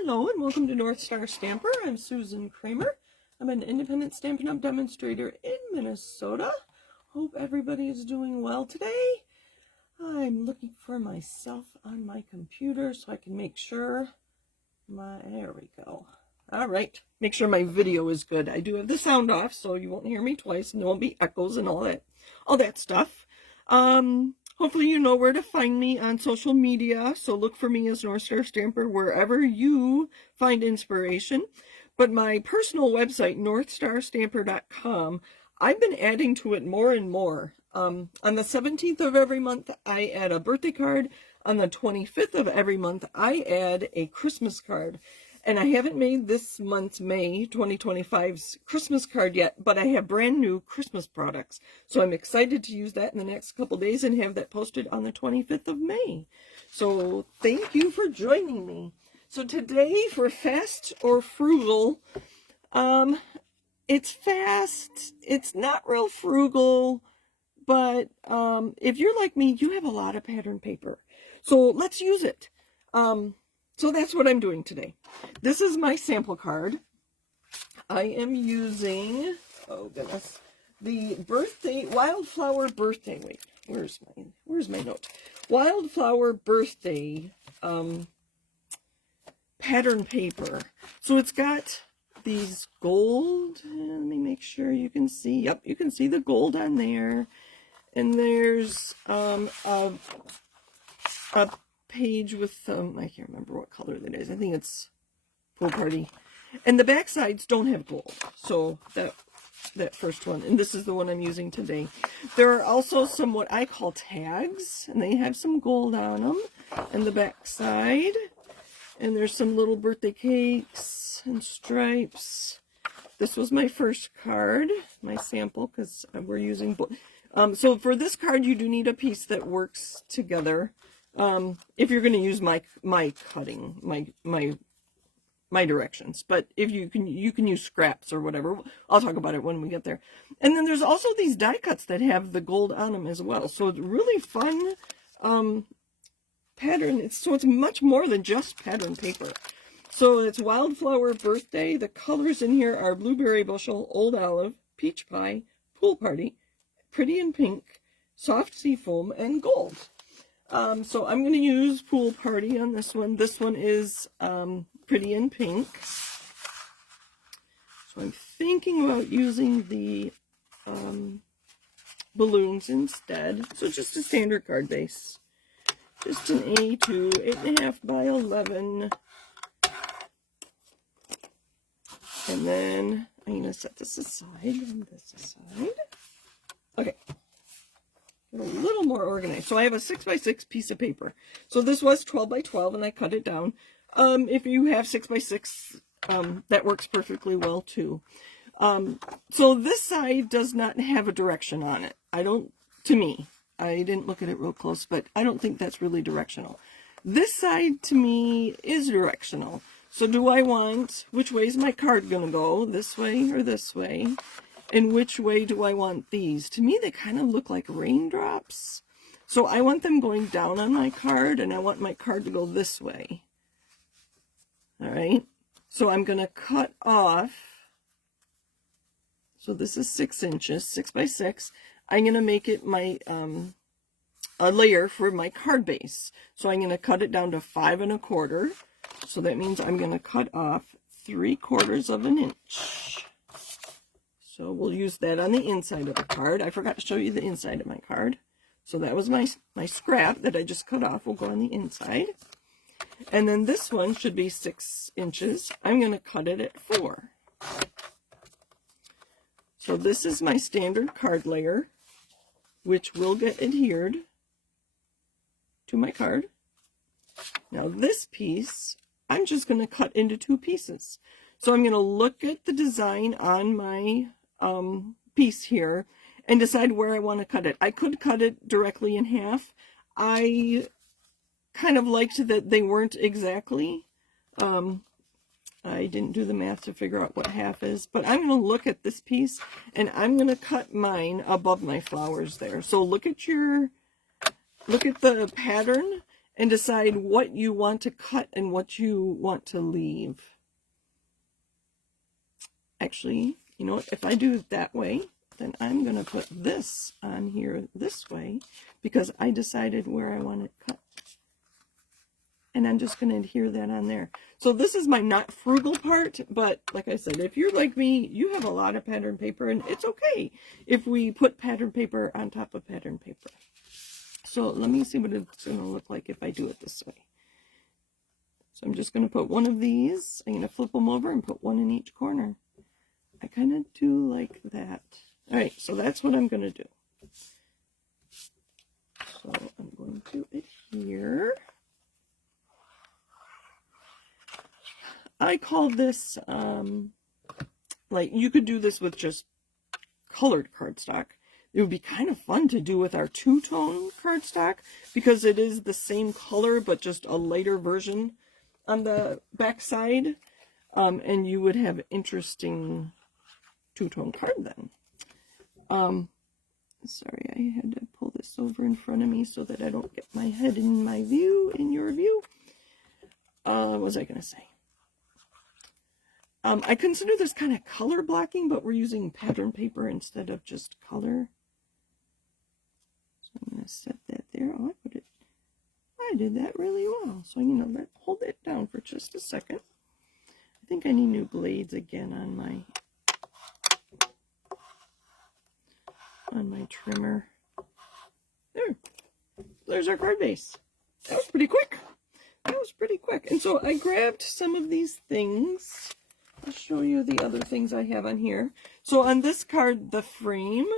Hello and welcome to North Star Stamper. I'm Susan Kramer. I'm an independent Stampin' Up! Demonstrator in Minnesota. Hope everybody is doing well today. I'm looking for myself on my computer so I can make sure there we go. All right, make sure my video is good. I do have the sound off so you won't hear me twice and there won't be echoes and all that stuff. Hopefully you know where to find me on social media, so look for me as North Star Stamper wherever you find inspiration. But my personal website, northstarstamper.com, I've been adding to it more and more. On the 17th of every month, I add a birthday card. On the 25th of every month, I add a Christmas card. And I haven't made this month's May 2025's Christmas card yet, but I have brand new Christmas products. So I'm excited to use that in the next couple days and have that posted on the 25th of May. So thank you for joining me. So today for Fast or Frugal, it's fast, it's not real frugal, but if you're like me, you have a lot of pattern paper. So let's use it. So that's what I'm doing today. This is my sample card. I am using, oh goodness, the Wildflower Birthday, wait, where's my note? Wildflower Birthday pattern paper. So it's got these gold, let me make sure you can see, yep, you can see the gold on there. And there's a page with I can't remember what color that is. I think it's Pool Party. And the back sides don't have gold. So that first one, and this is the one I'm using today. There are also some what I call tags, and they have some gold on them. And the back side, and there's some little birthday cakes and stripes. This was my first card, my sample, because we're using so for this card you do need a piece that works together. If you're going to use my cutting, my directions, but if you can use scraps or whatever. I'll talk about it when we get there. And then there's also these die cuts that have the gold on them as well. So it's really fun pattern. It's much more than just pattern paper. So it's Wildflower Birthday. The colors in here are Blueberry Bushel, Old Olive, Peach Pie, Pool Party, Pretty in Pink, Soft Seafoam, and Gold. So I'm going to use Pool Party on this one. This one is Pretty in Pink. So I'm thinking about using the balloons instead. So just a standard card base. Just an A2, 8.5 by 11. And then I'm going to set this aside and this aside. Okay. A little more organized. So I have a 6x6 piece of paper. So this was 12 by 12 and I cut it down. If you have 6x6, that works perfectly well too. So this side does not have a direction on it. To me, I didn't look at it real close, but I don't think that's really directional. This side to me is directional. So which way is my card going to go? This way or this way? And which way do I want these? To me, they kind of look like raindrops. So I want them going down on my card, and I want my card to go this way. All right. So I'm going to cut off. So this is 6 inches, 6 by 6. I'm going to make it my a layer for my card base. So I'm going to cut it down to 5 1/4. So that means I'm going to cut off 3/4 of an inch. So we'll use that on the inside of the card. I forgot to show you the inside of my card. So that was my scrap that I just cut off. Will go on the inside. And then this one should be 6 inches. I'm going to cut it at 4. So this is my standard card layer, which will get adhered to my card. Now this piece, I'm just going to cut into 2 pieces. So I'm going to look at the design on my piece here and decide where I want to cut it. I could cut it directly in half. I kind of liked that they weren't exactly. I didn't do the math to figure out what half is, but I'm going to look at this piece and I'm going to cut mine above my flowers there. So look at the pattern and decide what you want to cut and what you want to leave. Actually, you know what, if I do it that way, then I'm going to put this on here this way because I decided where I want it cut. And I'm just going to adhere that on there. So this is my not frugal part, but like I said, if you're like me, you have a lot of pattern paper, and it's okay if we put pattern paper on top of pattern paper. So let me see what it's going to look like if I do it this way. So I'm just going to put one of these. I'm going to flip them over and put one in each corner. I kind of do like that. All right, so that's what I'm going to do. So I'm going to adhere. I call this, like, you could do this with just colored cardstock. It would be kind of fun to do with our two-tone cardstock because it is the same color but just a lighter version on the back side. And you would have interesting two-tone card then. Sorry, I had to pull this over in front of me so that I don't get my head in my view, in your view. What was I going to say? I consider this kind of color blocking, but we're using pattern paper instead of just color. So I'm going to set that there. Oh, I did that really well. So I'm going to hold it down for just a second. I think I need new blades again on my trimmer. There's our card base. That was pretty quick. And so I grabbed some of these things. I'll show you the other things I have on here. So on this card, the frame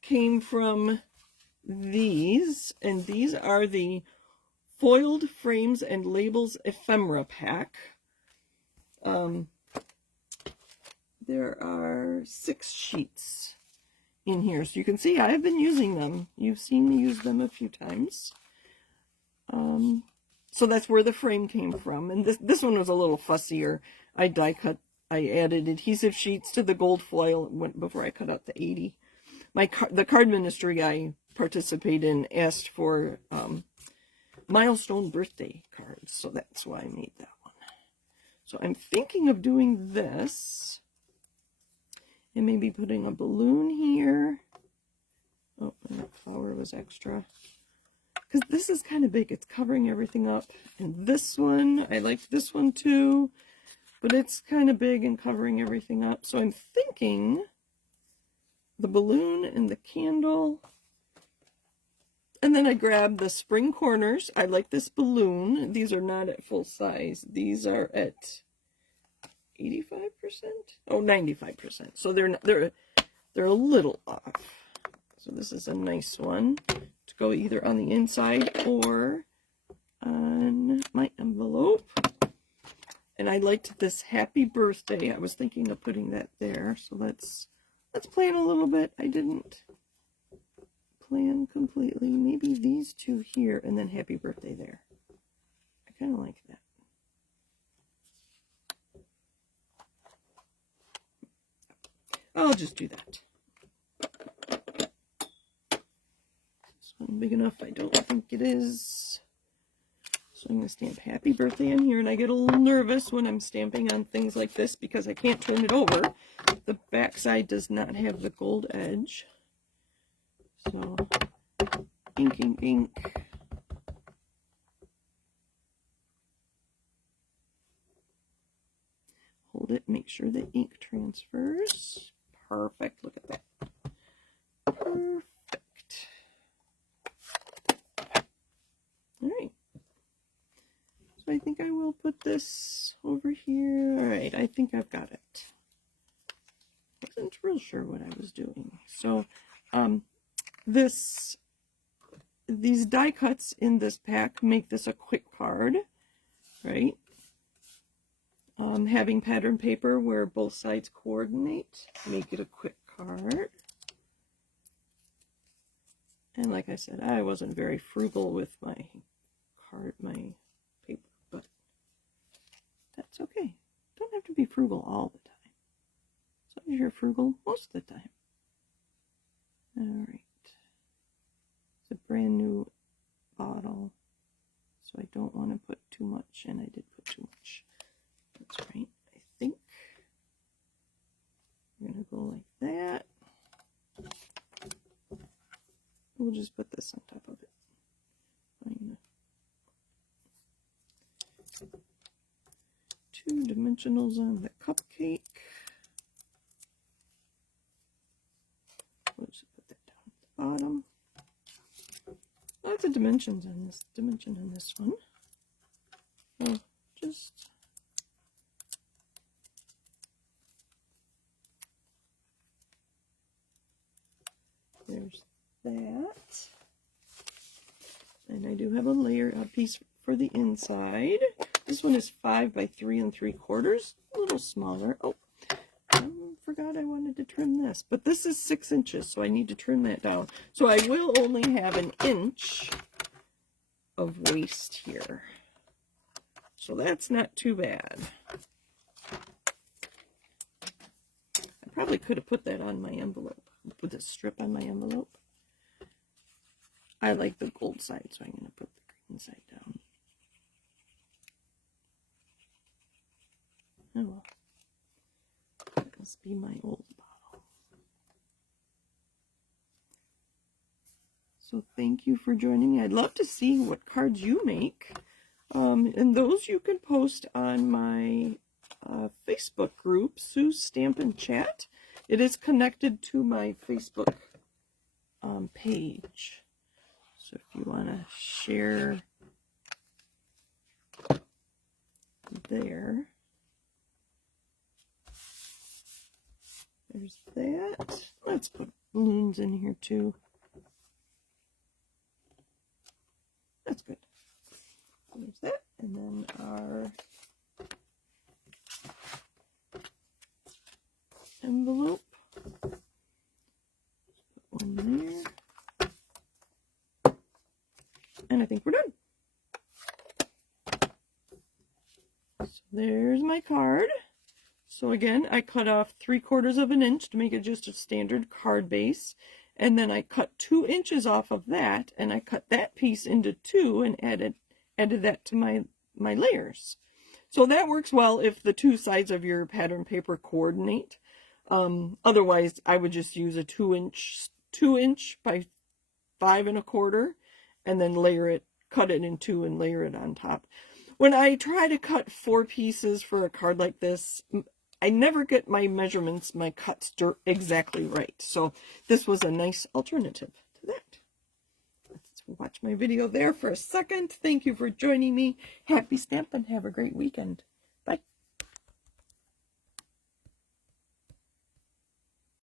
came from these, and these are the Foiled Frames and Labels Ephemera Pack. There are 6 sheets in here, so you can see I've been using them. You've seen me use them a few times. So that's where the frame came from, and this one was a little fussier. I die cut. I added adhesive sheets to the gold foil before I cut out the 80. The card ministry I participate in asked for milestone birthday cards, so that's why I made that one. So I'm thinking of doing this, and maybe putting a balloon here. Oh, and that flower was extra. Because this is kind of big. It's covering everything up. And this one, I like this one too. But it's kind of big and covering everything up. So I'm thinking the balloon and the candle. And then I grab the spring corners. I like this balloon. These are not at full size. These are at 85%? Oh, 95%. So they're a little off. So this is a nice one to go either on the inside or on my envelope. And I liked this happy birthday. I was thinking of putting that there. So let's plan a little bit. I didn't plan completely. Maybe these two here and then happy birthday there. I kind of like that. I'll just do that. This one big enough? I don't think it is. So I'm going to stamp happy birthday in here, and I get a little nervous when I'm stamping on things like this because I can't turn it over. The back side does not have the gold edge. So, ink, ink, ink. Hold it, make sure the ink transfers. Perfect, look at that. Perfect. All right. So I think I will put this over here. All right, I think I've got it. Wasn't real sure what I was doing. So, these die cuts in this pack make this a quick card, right? Having pattern paper where both sides coordinate, make it a quick card. And like I said, I wasn't very frugal with my paper, but that's okay. Don't have to be frugal all the time. As long as you're frugal most of the time. All right. It's a brand new bottle. So I don't want to put too much, and I did put too much. That's right, I think. I'm going to go like that. We'll just put this on top of it. I'm gonna 2 dimensionals on the cupcake. We'll just put that down at the bottom. Lots of dimensions on this dimension on this one. Well, just there's that. And I do have a piece for the inside. This one is 5 by 3 3/4, a little smaller. Oh, I forgot I wanted to trim this, but this is 6 inches, so I need to trim that down. So I will only have 1 inch of waste here. So that's not too bad. I probably could have put that on my envelope. Put a strip on my envelope. I like the gold side, so I'm going to put the green side down. Oh well. That must be my old bottle. So thank you for joining me. I'd love to see what cards you make. And those you can post on my Facebook group, Sue's Stampin' Chat. It is connected to my Facebook page. So if you want to share there. There's that. Let's put balloons in here too. That's good. There's that. And then our envelope. Put one there. And I think we're done. So there's my card. So again, I cut off 3/4 of an inch to make it just a standard card base. And then I cut 2 inches off of that, and I cut that piece into 2 and added that to my layers. So that works well if the 2 sides of your pattern paper coordinate. Otherwise, I would just use a 2 inch by 5 1/4, and then cut it in 2 and layer it on top. When I try to cut 4 pieces for a card like this, I never get my measurements, my cuts exactly right. So this was a nice alternative to that. Let's watch my video there for a second. Thank you for joining me. Happy stamping. Have a great weekend.